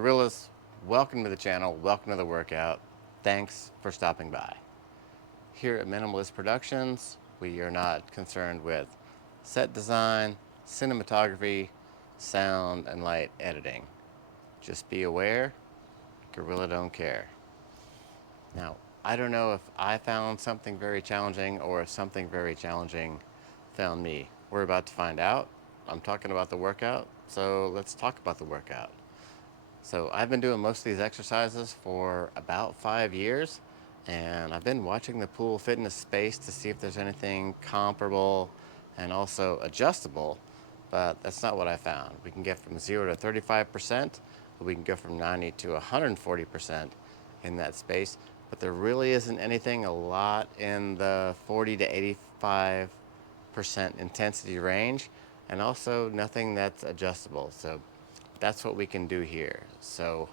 Gorillas, welcome to the channel, welcome to the workout. Thanks for stopping by. Here at Minimalist Productions, we are not concerned with set design, cinematography, sound, and light editing. Just be aware, Gorilla don't care. Now, I don't know if I found something very challenging or if something very challenging found me. We're about to find out. I'm talking about the workout, so let's talk about the workout. So I've been doing most of these exercises for about 5 years, and I've been watching the pool fitness space to see if there's anything comparable and also adjustable, but that's not what I found. We can get from 0 to 35%, but we can go from 90 to 140% in that space, but there really isn't anything a lot in the 40 to 85% intensity range, and also nothing that's adjustable. So that's what we can do here. So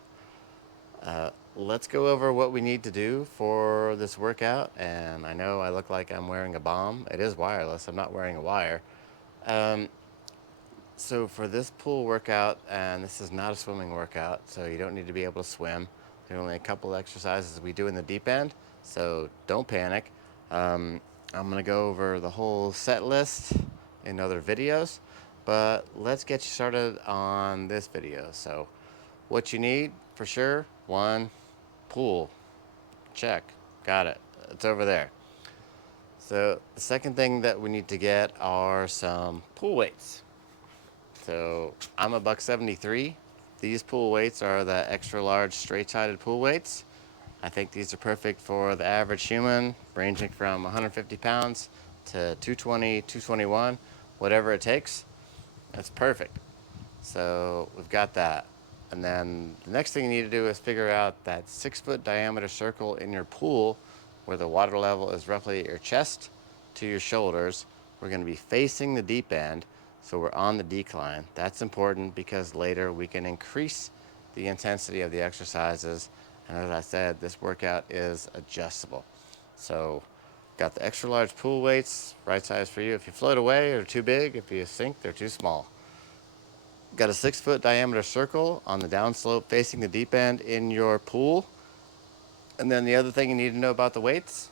let's go over what we need to do for this workout. And I know I look like I'm wearing a bomb. It is wireless. I'm not wearing a wire. So for this pool workout, and this is not a swimming workout, so you don't need to be able to swim. There are only a couple exercises we do in the deep end, so don't panic. I'm going to go over the whole set list in other videos, but let's get you started on this video. So what you need for sure: one, pool. Check. Got it. It's over there. So the second thing that we need to get are some pool weights. So I'm a buck 73. These pool weights are the extra large straight-sided pool weights. I think these are perfect for the average human, ranging from 150 pounds to 220, 221, whatever it takes. That's perfect. So we've got that. And then the next thing you need to do is figure out that 6-foot diameter circle in your pool where the water level is roughly at your chest to your shoulders. We're going to be facing the deep end, so we're on the decline. That's important because later we can increase the intensity of the exercises. And as I said, this workout is adjustable. So got the extra large pool weights, right size for you. If you float away, they're too big. If you sink, they're too small. Got a 6-foot diameter circle on the downslope facing the deep end in your pool. And then the other thing you need to know about the weights: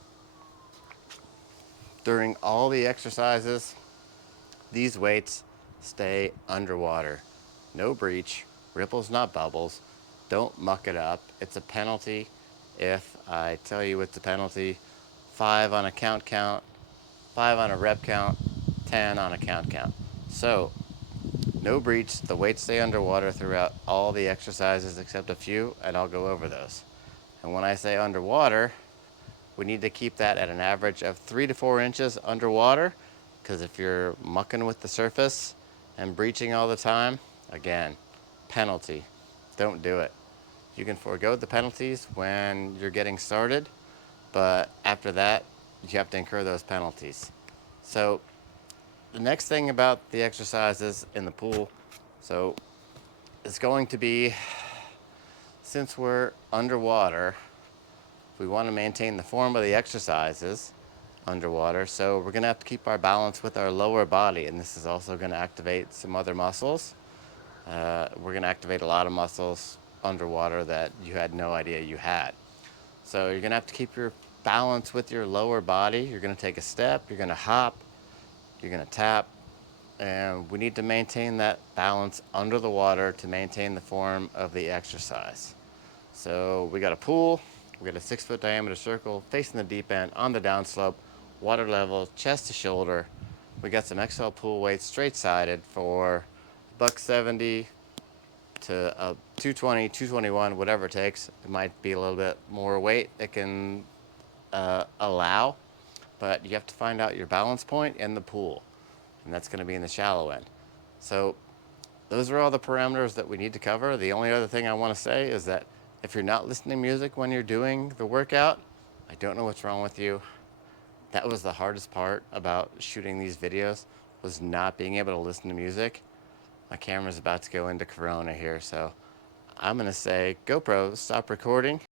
during all the exercises, these weights stay underwater. No breach, ripples not bubbles. Don't muck it up. It's a penalty if I tell you it's a penalty. 5 on a count, 5 on a rep count, 10 on a count. So no breach, the weights stay underwater throughout all the exercises except a few, and I'll go over those. And when I say underwater, we need to keep that at an average of 3 to 4 inches underwater, because if you're mucking with the surface and breaching all the time, again, penalty. Don't do it. You can forego the penalties when you're getting started, but after that, you have to incur those penalties. So the next thing about the exercises in the pool, so it's going to be, since we're underwater, we want to maintain the form of the exercises underwater, so we're going to have to keep our balance with our lower body, and this is also going to activate some other muscles. We're going to activate a lot of muscles underwater that you had no idea you had. So you're going to have to keep your balance with your lower body. You're going to take a step, you're going to hop, you're going to tap, and we need to maintain that balance under the water to maintain the form of the exercise. So we got a pool, we got a 6-foot diameter circle facing the deep end on the downslope, water level chest to shoulder. We got some XL pool weights straight-sided for buck 70 to 220, 221, whatever it takes. It might be a little bit more weight it can allow, but you have to find out your balance point in the pool, and that's going to be in the shallow end. So those are all the parameters that we need to cover. The only other thing I want to say is that if you're not listening to music when you're doing the workout, I don't know what's wrong with you. That was the hardest part about shooting these videos, was not being able to listen to music. My camera's about to go into Corona here, so I'm going to say, GoPro, stop recording.